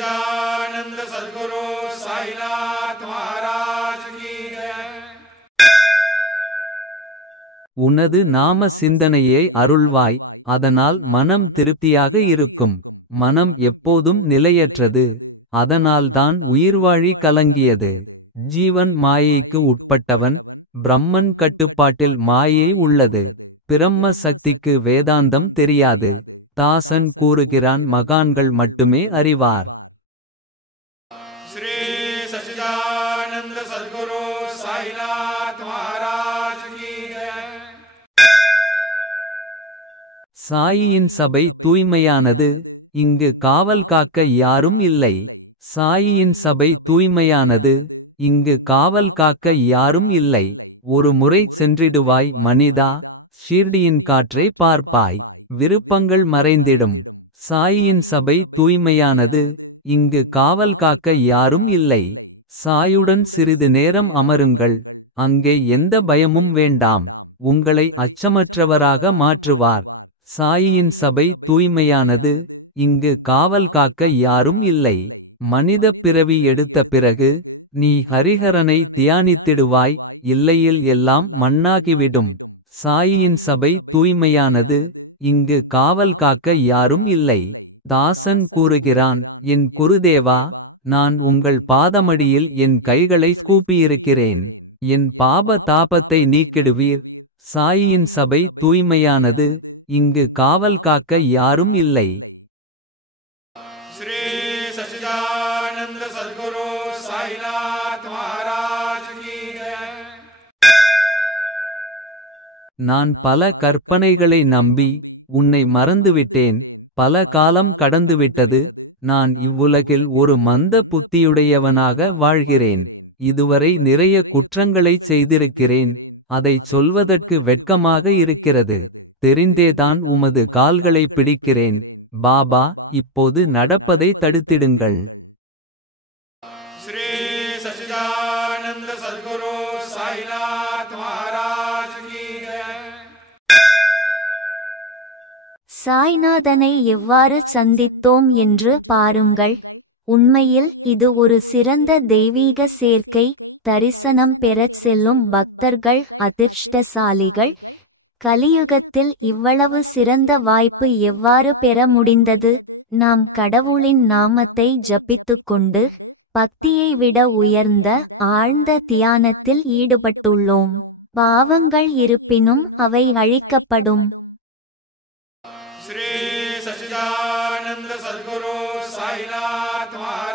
सच्चिदानंद सद्गुरु साईनाथ महाराज की जय। உனது நாம சிந்தனையை அருள்வாய், அதனால் மனம் திருப்தியாக இருக்கும். மனம் எப்போதும் நிலையற்றது, அதனால்தான் உயிர்வாழி கலங்கியது. ஜீவன் மாயைக்கு உட்பட்டவன், பிரம்மன் கட்டுப்பாட்டில் மாயை உள்ளது. பிரம்ம சக்திக்கு வேதாந்தம் தெரியாது. தாசன் கூறுகிறான், மகான்கள் மட்டுமே அறிவார். श्री सच्चिदानंद सद्गुरु साईनाथ महाराज की जय। சாயியின் சபை தூய்மையானது, இங்கு காவல் காக்க யாரும் இல்லை. சாயியின் சபை தூய்மையானது, இங்கு காவல் காக்க யாரும் இல்லை. ஒரு முறை சென்றிடுவாய் மனிதா, ஷீர்டியின் காற்றை பார்ப்பாய். விருப்பங்கள் மறைந்திடும். சாயியின் சபை தூய்மையானது, இங்கு காவல் காக்க யாரும் இல்லை. சாயுடன் சிறிது நேரம் அமருங்கள், அங்கே எந்த பயமும் வேண்டாம். உங்களை அச்சமற்றவராக மாற்றுவார். சாயியின் சபை தூய்மையானது, இங்கு காவல் காக்க யாரும் இல்லை. மனிதப் பிறவி எடுத்த பிறகு நீ ஹரிஹரனை தியானித்திடுவாய், இல்லையில் எல்லாம் மண்ணாகிவிடும். சாயியின் சபை தூய்மையானது, இங்கு காவல் காக்க யாரும் இல்லை. தாசன் கூறுகிறான், என் குருதேவா, நான் உங்கள் பாதமடியில் என் கைகளை கூப்பியிருக்கிறேன். என் பாப தாபத்தை நீக்கிடுவீர். சாயியின் சபை தூய்மையானது, இங்கு காவல் காக்க யாரும் இல்லை. श्री सच्चिदानंद सद्गुरु साईनाथ महाराज की जय। நான் பல கற்பனைகளை நம்பி உன்னை மறந்துவிட்டேன். பல காலம் கடந்துவிட்டது. நான் இவ்வுலகில் ஒரு மந்த புத்தியுடையவனாக வாழ்கிறேன். இதுவரை நிறைய குற்றங்களைச் செய்திருக்கிறேன். அதைச் சொல்வதற்கு வெட்கமாக இருக்கிறது. தெரிந்தேதான் உமது கால்களை பிடிக்கிறேன். பாபா, இப்போது நடப்பதை தடுத்திடுங்கள். श्री सच्चिदानंद सद्गुरु साईनाथ महाराज की जय। சாய்நாதனை எவ்வாறு சந்தித்தோம் என்று பாருங்கள். உண்மையில் இது ஒரு சிறந்த தெய்வீக சேர்க்கை. தரிசனம் பெறச் செல்லும் பக்தர்கள் அதிர்ஷ்டசாலிகள். கலியுகத்தில் இவ்வளவு சிறந்த வாய்ப்பு எவ்வாறு பெற முடிந்தது? நாம் கடவுளின் நாமத்தை ஜபித்துக்கொண்டு பக்தியை விட உயர்ந்த ஆழ்ந்த தியானத்தில் ஈடுபட்டுள்ளோம். பாவங்கள் இருப்பினும் அவை அழிக்கப்படும். श्री सच्चिदानंद सद्गुरु साईनाथ महाराज